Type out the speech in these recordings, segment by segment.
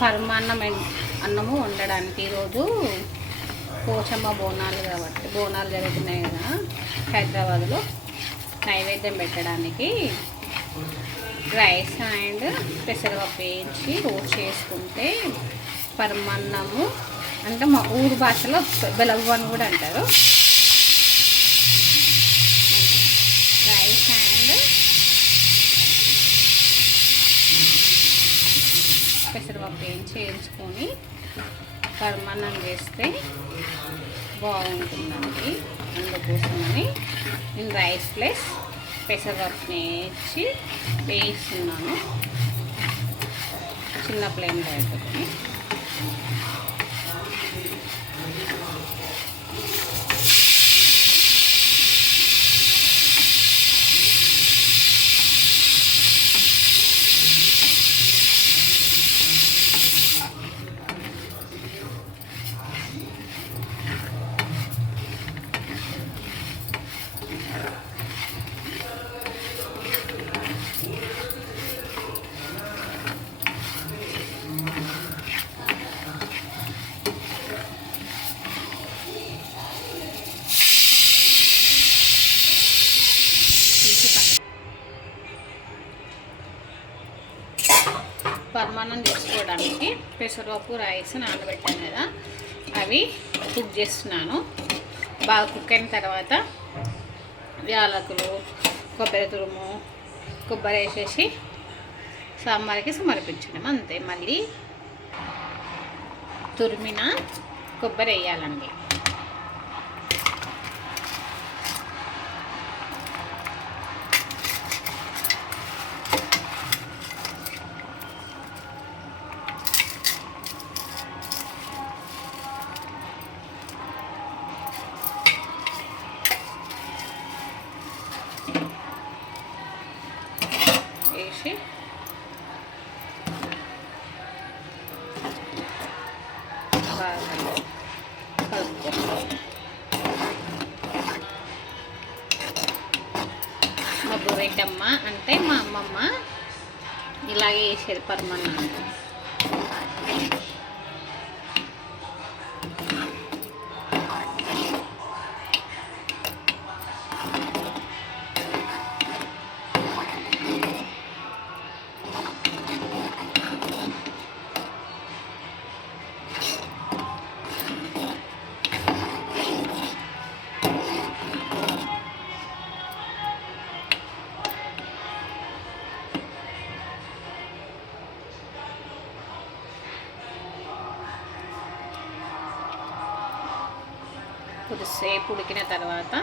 పరమాన్నం అన్నము వండడానికి ఈరోజు పోచమ్మ బోనాలు కాబట్టి బోనాలు జరుగుతున్నాయి కదా హైదరాబాద్లో. నైవేద్యం పెట్టడానికి రైస్ అండ్ పెసరపప్పు వేయించి రోస్ట్ చేసుకుంటే పరమాన్నము అంటే మా ఊరు భాషలో బెలగు అని కూడా అంటారు. రైస్ అండ్ పెసరపప్పు వేయించుకొని పరమాన్నం చేస్తే బాగుంటుందండి. అందుకోసమని నేను రైస్ ప్లస్ పెసరపప్పుని వేయిస్తున్నాను. చిన్న ఫ్లేమ్లో పెట్టుకొని పరమాన్నం చేసుకోవడానికి పెసరపప్పు రైస్ నానబెట్టాను కదా, అవి కుక్ చేస్తున్నాను. బాగా కుక్ అయిన తర్వాత యాలకులు, కొబ్బరి తురుము, కొబ్బరి వేసేసి సాంబార్కి సమర్పించడం అంతే. మళ్ళీ తురిమిన కొబ్బరి వేయాలండి. వేసి బాగా కలుపుకోవాలి. మా బుర్రెటమ్మ అంటే మా అమ్మమ్మ ఇలాగే వేసేది పరమాన్నం. కొద్దిసేపు ఉడికిన తర్వాత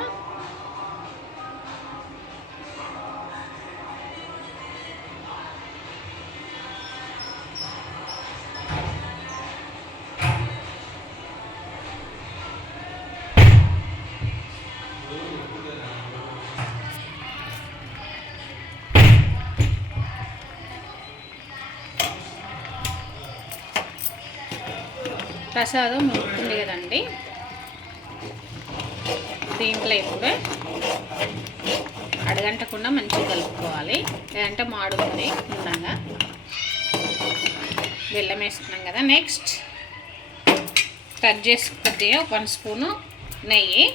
ప్రసాదం ఉడుకుతుంది కదండి, దీంట్లో ఇప్పుడు అడగంటకుండా మంచిగా కలుపుకోవాలి. లేదంటే మాడుతుంది. ఉండగా బెల్లం వేసుకున్నాం కదా. నెక్స్ట్ కట్ చేసి కొద్దిగా 1 స్పూను నెయ్యి,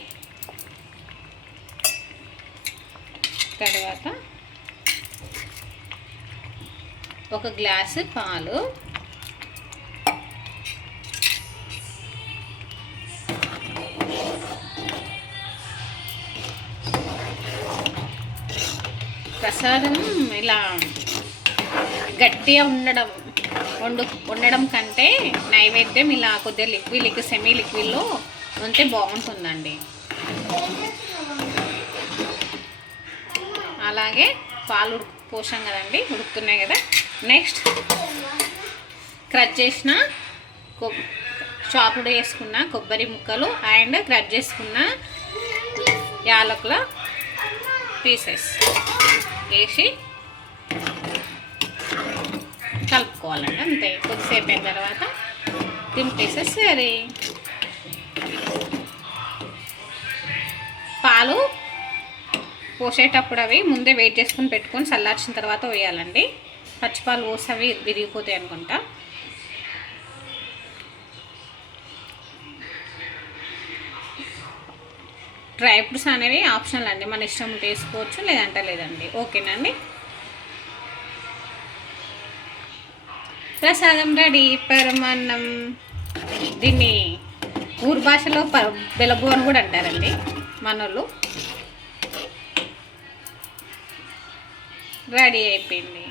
తర్వాత 1 గ్లాసు పాలు, ప్రసాదం ఇలా గట్టిగా వండడం కంటే నైవేద్యం ఇలా కొద్దిగా సెమీ లిక్విడ్లో ఉంటే బాగుంటుందండి. అలాగే పాలు పోసాం కదండి, ఉడుకుతున్నాయి కదా. నెక్స్ట్ క్రష్ చేసిన చాపుడు వేసుకున్న కొబ్బరి ముక్కలు అండ్ క్రష్ చేసుకున్న యాలకుల పీసెస్ వేసి కలుపుకోవాలండి. అంతే. కొద్దిసేపు అయిన తర్వాత దింపేసేసరి పాలు పోసేటప్పుడు అవి ముందే వెయిట్ చేసుకుని పెట్టుకొని చల్లార్చిన తర్వాత వేయాలండి. పచ్చిపాలు పోసి అవి విరిగిపోతాయి అనుకుంటా. డ్రై ఫ్రూట్స్ అనేవి ఆప్షనల్ అండి, మన ఇష్టం ఉంటే వేసుకోవచ్చు, లేదంటే లేదండి. ఓకేనండి. ప్రసాదం రెడీ, పరమాన్నం. దీన్ని ఊరు భాషలో బెలబు అని కూడా అంటారండి మనోళ్ళు. రెడీ అయిపోయింది.